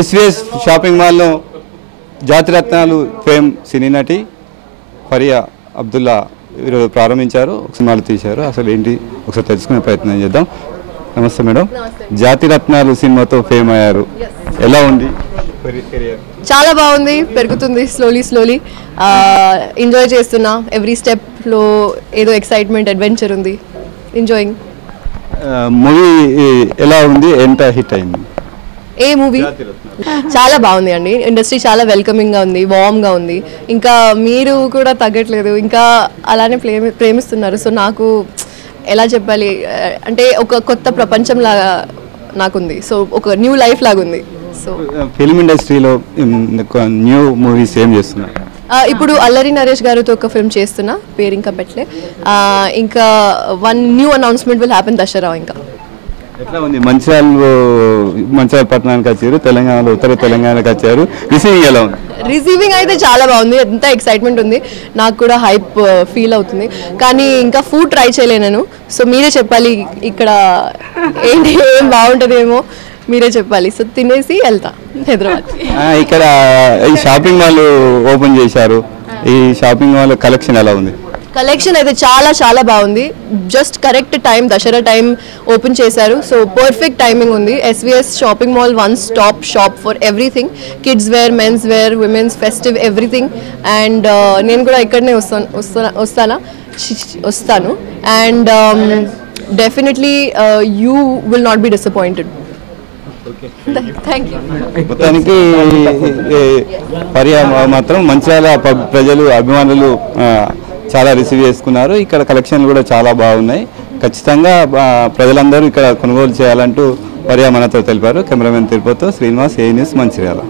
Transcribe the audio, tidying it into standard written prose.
SVS shopping మాల్లో జాతిరత్నాలు fame సినీ నటి ఫరియా అబ్దుల్లా ఈరోజు ప్రారంభించారు. సినిమాలు తీశారు. అసలు ఏంటి ఒకసారి తెలుసుకునే ప్రయత్నం చేద్దాం. నమస్తే మేడం. జాతిరత్నాలు సినిమాతో ఫేమ్ అయ్యారు. ఎలా ఉంది? చాలా బాగుంది, పెరుగుతుంది స్లోలీ ఎంజాయ్ చేస్తున్నా. ఎవ్రీ స్టెప్లో ఏదో ఎక్సైట్మెంట్, అడ్వెంచర్ ఉంది. ఎంజాయింగ్. మూవీ ఎలా ఉంది? ఎంత హిట్ అయింది? ఏ మూవీ? చాలా బాగుంది అండి. ఇండస్ట్రీ చాలా వెల్కమింగ్గా ఉంది, వార్మ్గా ఉంది. ఇంకా మీరు కూడా తగ్గట్లేదు, ఇంకా అలానే ప్రేమిస్తున్నారు. సో నాకు ఎలా చెప్పాలి అంటే ఒక కొత్త ప్రపంచం లాగా నాకుంది. సో ఒక న్యూ లైఫ్ లాగా ఉంది. సో ఫిల్మ్ ఇండస్ట్రీలో న్యూ మూవీస్ ఏం చేస్తున్నారు? ఇప్పుడు అల్లరి నరేష్ గారితో ఒక ఫిల్మ్ చేస్తున్నా, పేరు ఇంకా పెట్టలే. ఇంకా one new announcement will happen Dasara. ఇంకా ఎట్లా ఉంది? మంచిర్యాల పట్టణానికి వచ్చారు, తెలంగాణలో ఉత్తర తెలంగాణకి వచ్చారు. రిసీవింగ్ ఎలా ఉంది? రిసీవింగ్ అయితే చాలా బాగుంది. ఎంత ఎక్సైట్మెంట్ ఉంది. నాకు కూడా హైప్ ఫీల్ అవుతుంది. కానీ ఇంకా ఫుడ్ ట్రై చేయలే నేను. సో మీరే చెప్పాలి ఇక్కడ ఏంటి, ఏం బాగుంటుందేమో మీరే చెప్పాలి. సో తినేసి వెళ్తా హైదరాబాద్. ఇక్కడ ఈ షాపింగ్ మాల్ ఓపెన్ చేశారు. ఈ షాపింగ్ మాల్ కలెక్షన్ ఎలా ఉంది? కలెక్షన్ అయితే చాలా బాగుంది. Just correct time, Dasara time open చేశారు. సో పర్ఫెక్ట్ టైమింగ్ ఉంది. SVS shopping mall one stop shop for everything. Kids wear, men's wear, women's, festive, everything. And నేను కూడా ఇక్కడనే వస్తాను. And definitely you will not be disappointed. మొత్తానికి ఫరియా మాత్రం మంచిర్యాల ప్రజలు, అభిమానులు చాలా రిసీవ్ చేసుకున్నారు. ఇక్కడ కలెక్షన్లు కూడా చాలా బాగున్నాయి. ఖచ్చితంగా ప్రజలందరూ ఇక్కడ కొనుగోలు చేయాలంటూ ఫరియా మనతో తెలిపారు. కెమెరామెన్ తిరుపతితో శ్రీనివాస్, ఏ న్యూస్, మంచిర్యాల.